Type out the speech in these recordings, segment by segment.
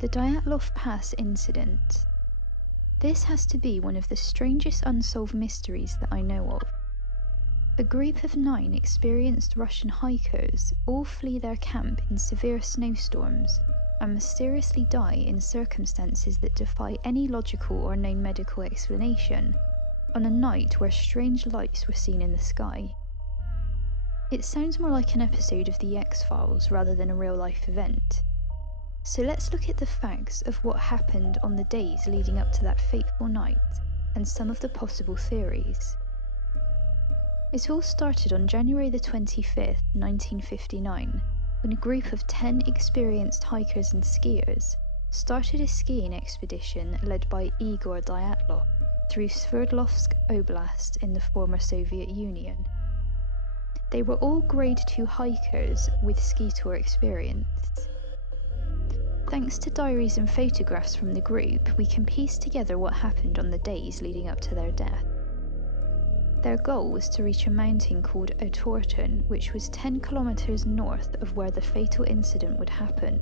The Dyatlov Pass incident. This has to be one of the strangest unsolved mysteries that I know of. A group of 9 experienced Russian hikers all flee their camp in severe snowstorms and mysteriously die in circumstances that defy any logical or known medical explanation on a night where strange lights were seen in the sky. It sounds more like an episode of The X-Files rather than a real-life event. So let's look at the facts of what happened on the days leading up to that fateful night and some of the possible theories. It all started on January the 25th, 1959, when a group of 10 experienced hikers and skiers started a skiing expedition led by Igor Dyatlov through Sverdlovsk Oblast in the former Soviet Union. They were all Grade 2 hikers with ski tour experience. Thanks to diaries and photographs from the group, we can piece together what happened on the days leading up to their death. Their goal was to reach a mountain called Otorten, which was 10 kilometers north of where the fatal incident would happen.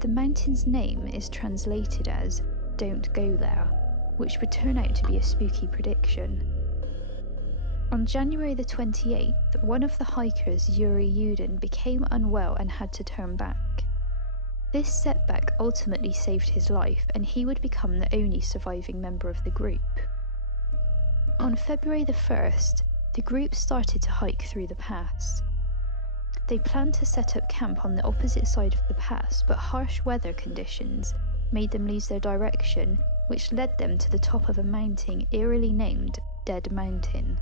The mountain's name is translated as "Don't Go There," which would turn out to be a spooky prediction. On January the 28th, one of the hikers, Yuri Yudin, became unwell and had to turn back. This setback ultimately saved his life, and he would become the only surviving member of the group. On February the 1st, the group started to hike through the pass. They planned to set up camp on the opposite side of the pass, but harsh weather conditions made them lose their direction, which led them to the top of a mountain eerily named Dead Mountain.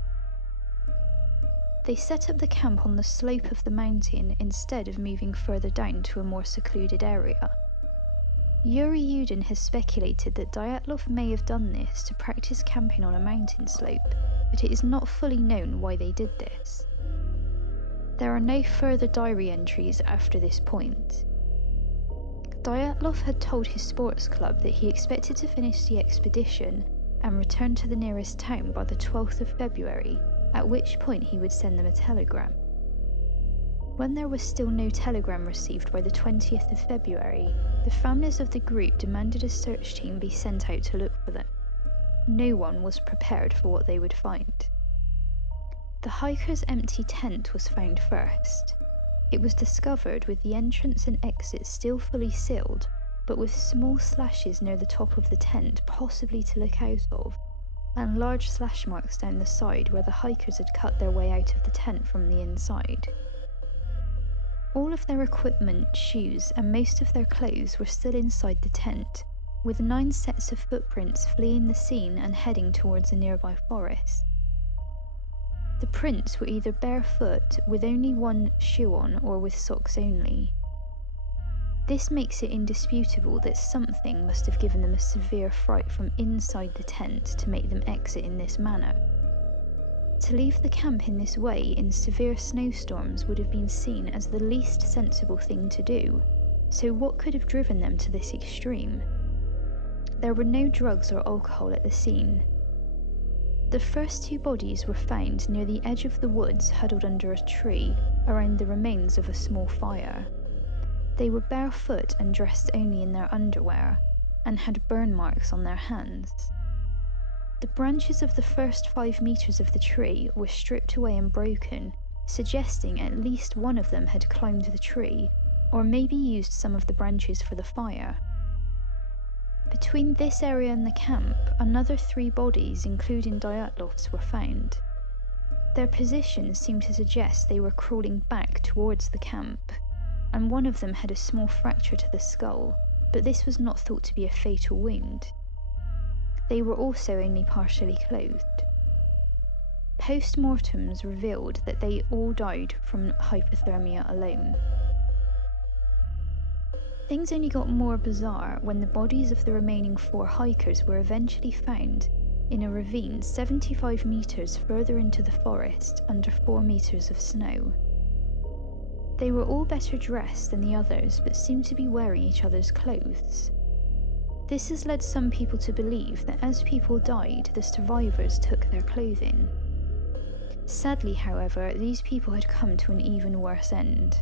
They set up the camp on the slope of the mountain instead of moving further down to a more secluded area. Yuri Yudin has speculated that Dyatlov may have done this to practice camping on a mountain slope, but it is not fully known why they did this. There are no further diary entries after this point. Dyatlov had told his sports club that he expected to finish the expedition and return to the nearest town by the 12th of February, at which point he would send them a telegram. When there was still no telegram received by the 20th of February, the families of the group demanded a search team be sent out to look for them. No one was prepared for what they would find. The hikers' empty tent was found first. It was discovered with the entrance and exit still fully sealed, but with small slashes near the top of the tent possibly to look out of, and large slash marks down the side where the hikers had cut their way out of the tent from the inside. All of their equipment, shoes, and most of their clothes were still inside the tent, with 9 sets of footprints fleeing the scene and heading towards a nearby forest. The prints were either barefoot, with only one shoe on, or with socks only. This makes it indisputable that something must have given them a severe fright from inside the tent to make them exit in this manner. To leave the camp in this way in severe snowstorms would have been seen as the least sensible thing to do, so what could have driven them to this extreme? There were no drugs or alcohol at the scene. The first 2 bodies were found near the edge of the woods, huddled under a tree around the remains of a small fire. They were barefoot and dressed only in their underwear, and had burn marks on their hands. The branches of the first 5 meters of the tree were stripped away and broken, suggesting at least one of them had climbed the tree, or maybe used some of the branches for the fire. Between this area and the camp, another 3 bodies, including Dyatlov's, were found. Their positions seemed to suggest they were crawling back towards the camp, and one of them had a small fracture to the skull, but this was not thought to be a fatal wound. They were also only partially clothed. Post-mortems revealed that they all died from hypothermia alone. Things only got more bizarre when the bodies of the remaining 4 hikers were eventually found in a ravine 75 meters further into the forest under 4 meters of snow. They were all better dressed than the others, but seemed to be wearing each other's clothes. This has led some people to believe that as people died, the survivors took their clothing. Sadly, however, these people had come to an even worse end.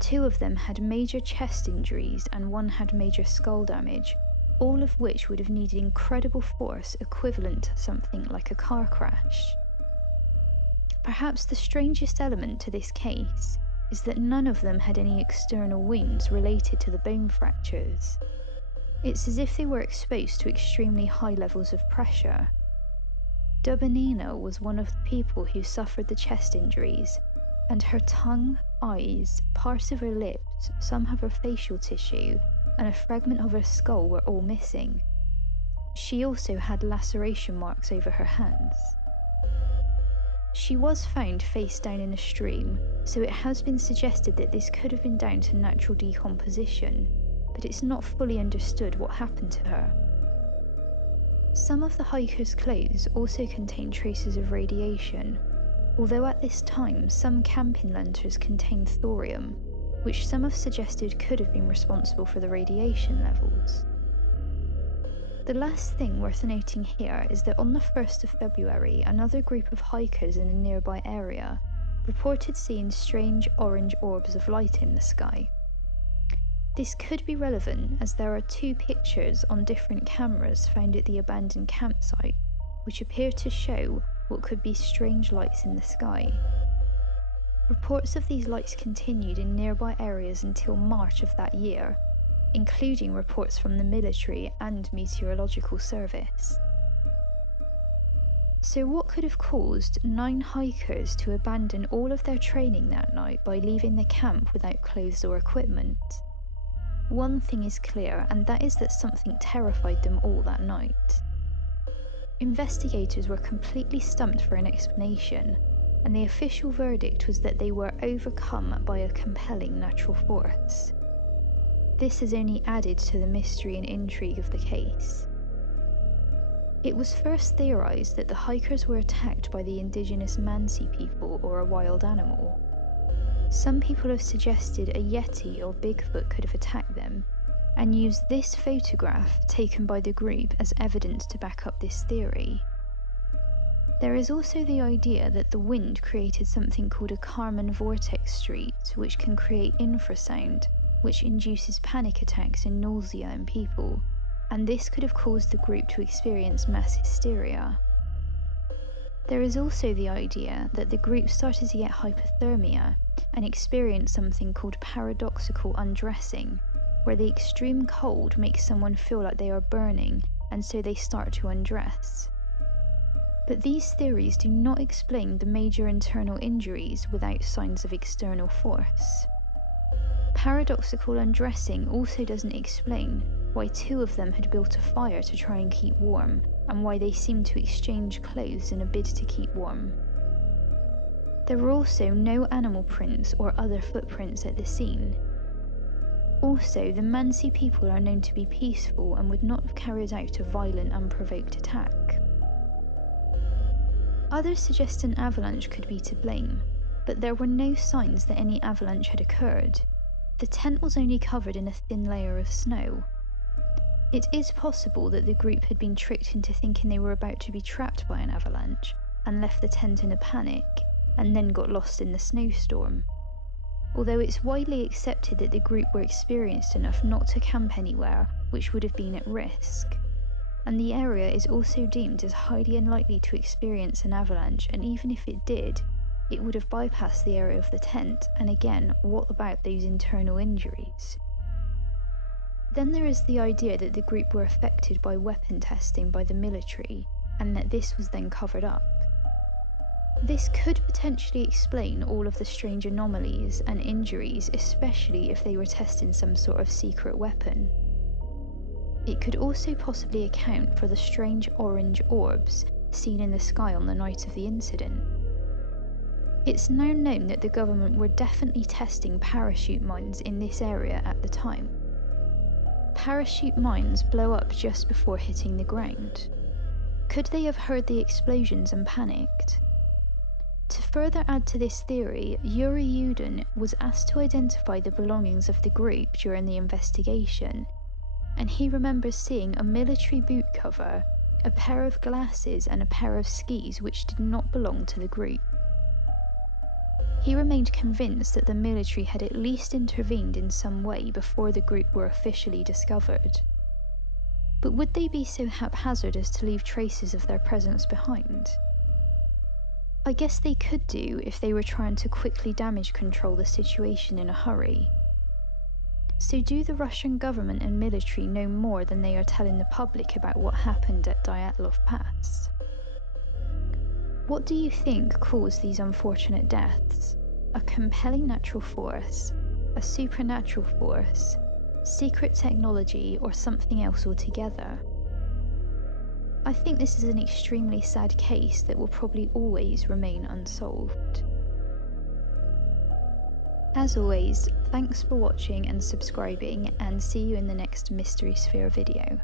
2 of them had major chest injuries and 1 had major skull damage, all of which would have needed incredible force equivalent to something like a car crash. Perhaps the strangest element to this case is that none of them had any external wounds related to the bone fractures. It's as if they were exposed to extremely high levels of pressure. Dubinina was one of the people who suffered the chest injuries, and her tongue, eyes, parts of her lips, some of her facial tissue, and a fragment of her skull were all missing. She also had laceration marks over her hands. She was found face down in a stream, so it has been suggested that this could have been down to natural decomposition, but it's not fully understood what happened to her. Some of the hikers' clothes also contain traces of radiation, although at this time some camping lanterns contained thorium, which some have suggested could have been responsible for the radiation levels. The last thing worth noting here is that on the 1st of February, another group of hikers in a nearby area reported seeing strange orange orbs of light in the sky. This could be relevant as there are 2 pictures on different cameras found at the abandoned campsite, which appear to show what could be strange lights in the sky. Reports of these lights continued in nearby areas until March of that year, including reports from the military and meteorological service. So what could have caused 9 hikers to abandon all of their training that night by leaving the camp without clothes or equipment? One thing is clear, and that is that something terrified them all that night. Investigators were completely stumped for an explanation, and the official verdict was that they were overcome by a compelling natural force. This has only added to the mystery and intrigue of the case. It was first theorized that the hikers were attacked by the indigenous Mansi people or a wild animal. Some people have suggested a Yeti or Bigfoot could have attacked them, and used this photograph taken by the group as evidence to back up this theory. There is also the idea that the wind created something called a Kármán vortex street, which can create infrasound, which induces panic attacks and nausea in people, and this could have caused the group to experience mass hysteria. There is also the idea that the group started to get hypothermia and experienced something called paradoxical undressing, where the extreme cold makes someone feel like they are burning, and so they start to undress. But these theories do not explain the major internal injuries without signs of external force. Paradoxical undressing also doesn't explain why 2 of them had built a fire to try and keep warm, and why they seemed to exchange clothes in a bid to keep warm. There were also no animal prints or other footprints at the scene. Also, the Mansi people are known to be peaceful and would not have carried out a violent, unprovoked attack. Others suggest an avalanche could be to blame, but there were no signs that any avalanche had occurred. The tent was only covered in a thin layer of snow. It is possible that the group had been tricked into thinking they were about to be trapped by an avalanche and left the tent in a panic, and then got lost in the snowstorm. Although it's widely accepted that the group were experienced enough not to camp anywhere which would have been at risk. And the area is also deemed as highly unlikely to experience an avalanche, and even if it did, it would have bypassed the area of the tent, and again, what about those internal injuries? Then there is the idea that the group were affected by weapon testing by the military, and that this was then covered up. This could potentially explain all of the strange anomalies and injuries, especially if they were testing some sort of secret weapon. It could also possibly account for the strange orange orbs seen in the sky on the night of the incident. It's now known that the government were definitely testing parachute mines in this area at the time. Parachute mines blow up just before hitting the ground. Could they have heard the explosions and panicked? To further add to this theory, Yuri Yudin was asked to identify the belongings of the group during the investigation, and he remembers seeing a military boot cover, a pair of glasses and a pair of skis which did not belong to the group. He remained convinced that the military had at least intervened in some way before the group were officially discovered. But would they be so haphazard as to leave traces of their presence behind? I guess they could do if they were trying to quickly damage control the situation in a hurry. So do the Russian government and military know more than they are telling the public about what happened at Dyatlov Pass? What do you think caused these unfortunate deaths? A compelling natural force, a supernatural force, secret technology, or something else altogether? I think this is an extremely sad case that will probably always remain unsolved. As always, thanks for watching and subscribing, and see you in the next Mystery Sphere video.